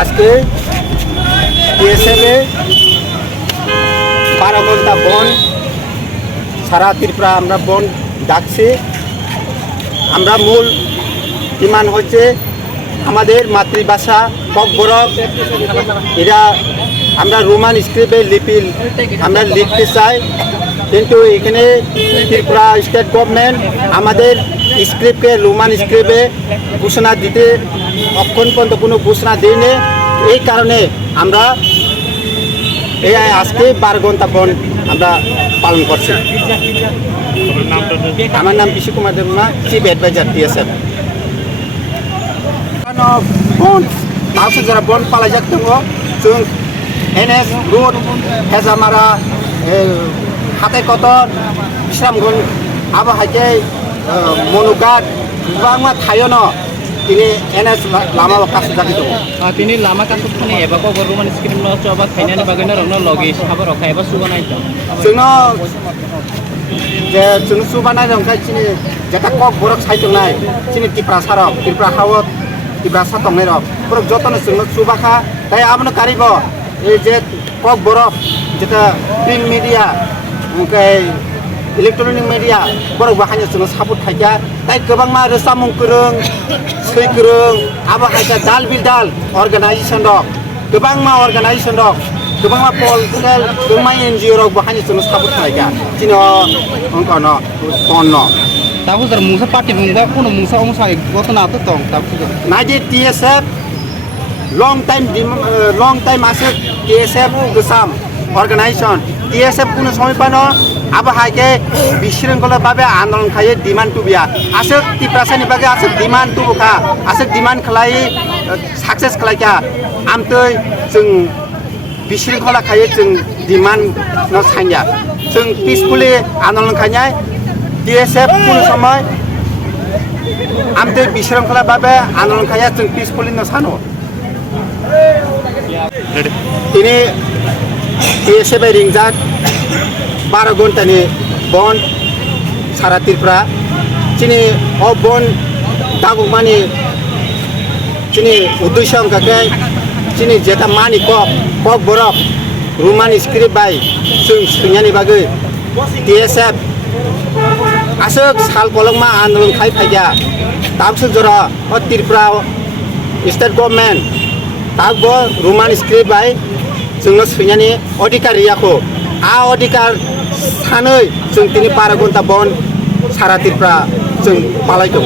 আজকে বিএসএফে 12 ঘন্টা বন্ধ, সারা ত্রিপুরা আমরা বন্ধ ডাকছি। আমরা মূল ডিমান্ড হচ্ছে আমাদের মাতৃভাষা ককবরক, এরা আমরা রোমান স্ক্রিপ্টে লিপি আমরা লিখতে চাই, কিন্তু এখানে ত্রিপুরা স্টেট গভর্নমেন্ট আমাদের স্ক্রিপ্টকে রোমান স্ক্রিপ্টে ঘোষণা দিতে অক্ষণ পর্যন্ত কোনো ঘোষণা দেয়নি। এই কারণে আমরা এই আজকে 12 ঘন্টা বন্ধ আমরা পালন করছি। আমার নাম Bishu Kumar Debna, chief adviser TSF. बन माखासे जरा बन पालायजाक दङ जों एनएस रोड हेजामारा हाथाय कटन बिश्रामगन्ज आबो हाइके मनुगाट गोबां थायोनो दिनै एनएस लामा कासु जाति दङ दिनै लामा कासु थाने एबा कबर रमान स्क्रिम न चबा खाइनानि बागैनो रंनो लगि साबा रखा एबा सुबानाय दं जोंनो जे जों सुबानाय रंखाय चिनि जेटा कक बरक साइतंनाय चिनि टिप्रा सारक टिप्रा हावत टिप्रा सातंनाय रक बरक जतन जोंनो सुबाखा ताय आबनो कारिब ए जे कक बरक जेटा प्रिन्ट मिडिया ओमफ्राय इलेक्ट्रनिक मिडिया बरक बाहायनो जोंनो सापर्ट थाया ताय गोबां मा रोसामुं गोरों सै गोरों आबो हायका दाल बिल दाल अर्गानाइजेशन दं गोबां मा अर्गानाइजेशन दं गोबां मा पलिटिकल गोबां मा एनजिअ रक बाहायनो जोंनो सापर्ट थाया दिनो अंकनो तन्न ताबो जर मुसा पार्टी मुंगा कोनो मुसा मुसा घटना तो दं ताबो नाइदे टीएसएफ लंग टाइम आसे टीएसएफ गोसाम अर्गानाइजेशन टीएसएफ कुनो समय पानो आबो हायके बिशृंखला भाबे आंदोलन खायो डिमांड टुबिया आसे टिप्रासानि बागे आसे डिमांड टुबखा आसे डिमांड खलाय सक्सेस खलायका आमतै जों बिशृंखला खायो जों डिमांड न सान्या जों पिसफुली आंदोलन खायनाय टीएसएफ कुनो समय आमतै बिशृंखला भाबे आंदोलन खाया जों पिसफुली न सानो दिनै टीएसएफ रिंजाक 12 घंटानि बन्द सारा त्रिपुरा चिनि अ बन्द दागुमानि चिनि उद्देश्य अंकाके चिनि जेटा मानि कक बरफ रोमान स्क्रिप्ट बाय जों सोंनायनि बागै TSF asok sal kolongma andolon khai phaigya tamsu jora o Tripura state government takbo Roman script bai जोंनो सैनानि अधिकार रियाखौ आ अधिकार सानै जों दिनै 12 घन्टा बन सारा Tripura जों पालाय दङ